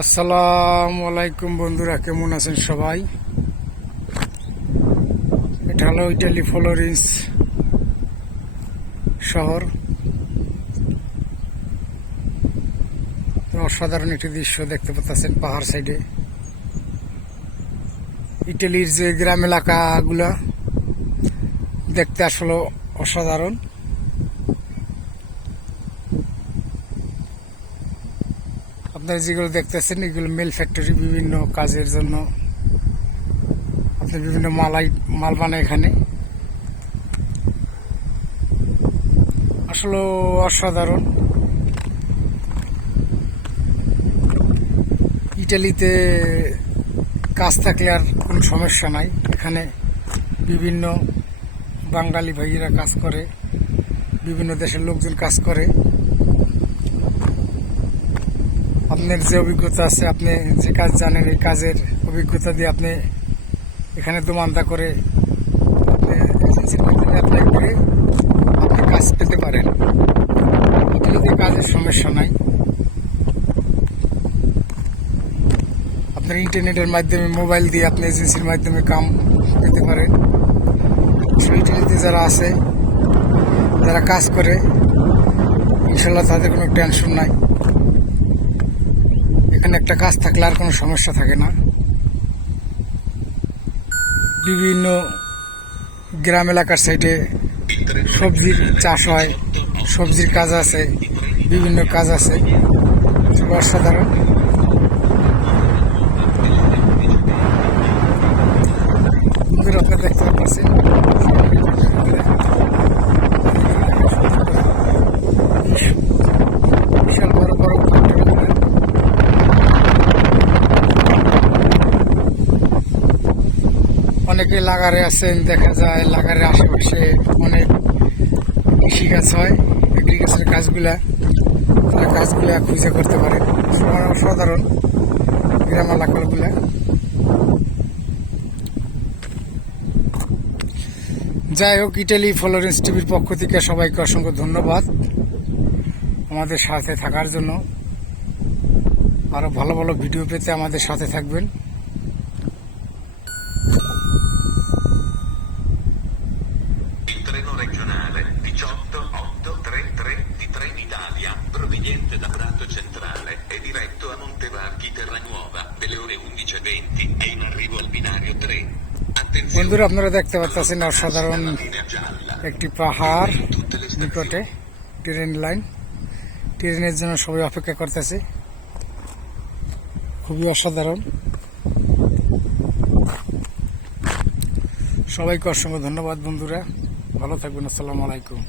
আসসালামু আলাইকুম বন্ধুরা, কেমন আছেন সবাই? এটা হলো ইটালি ফ্লোরেন্স শহর। অসাধারণ একটি দৃশ্য দেখতে পাচ্ছেন পাহাড় সাইডে। ইটালির যে গ্রাম এলাকাগুলা দেখতে আসলে অসাধারণ। আপনারা যেগুলো দেখতেছেন, এগুলো মেল ফ্যাক্টরি বিভিন্ন কাজের জন্য। আপনি বিভিন্ন মালাই, মাল বানায় এখানে। আসলে অসাধারণ। ইটালিতে কাজ থাকলে আর কোনো সমস্যা নাই। এখানে বিভিন্ন বাঙালি ভাইয়েরা কাজ করে, বিভিন্ন দেশের লোকজন কাজ করে। আপনার যে অভিজ্ঞতা আছে, আপনি যে কাজ জানেন, এই কাজের অভিজ্ঞতা দিয়ে আপনি এখানে দোমান্দা করে আপনি এজেন্সির অ্যাপ্লাই করে আপনি কাজ পেতে পারেন। আপনাদের কাজের সমস্যা নাই। আপনার ইন্টারনেটের মাধ্যমে, মোবাইল দিয়ে আপনি এজেন্সির মাধ্যমে কাম পেতে পারেন। ইটালিতে যারা আছে, যারা কাজ করে, ইনশাল্লাহ তাদের কোনো টেনশন নাই। এখানে একটা কাজ থাকলে আর কোনো সমস্যা থাকে না। বিভিন্ন গ্রাম এলাকার সাইডে সবজির চাষ হয়, সবজির কাজ আছে, বিভিন্ন কাজ আছে। বর্ষাধারণ বন্ধুরা আপনারা দেখতে পাচ্ছেন বিশাল বড় বড় কন্টেনার অনেকে লাগারে আছেন, দেখা যায় লাগারের আশেপাশে অনেক কৃষি কাজ হয় এগ্রিকালচারের কাজগুলা, তারা কাজগুলা খুঁজে করতে পারে। অসাধারণ গ্রাম এলাকাগুলা। যাই হোক, ইটালি ফ্লোরেন্স টিভির পক্ষ থেকে সবাইকে অসংখ্য ধন্যবাদ আমাদের সাথে থাকার জন্য। আরও ভালো ভালো ভিডিও পেতে আমাদের সাথে থাকবেন। Proveniente da Prato Centrale, è diretto a Montevarchi Terranuova delle ore 11.20 e in arrivo al binario 3. Attenzione, বন্ধুরা আপনারা দেখতে পাচ্ছেন অসাধারণ la linea gialla. একটি পাহাড়. নিকটে ট্রেন লাইন ট্রেনের জন্য সবাই অপেক্ষা করতেছে খুবই অসাধারণ সবাইকে অসংখ্য ধন্যবাদ বন্ধুরা ভালো থাকবেন আসসালামু আলাইকুম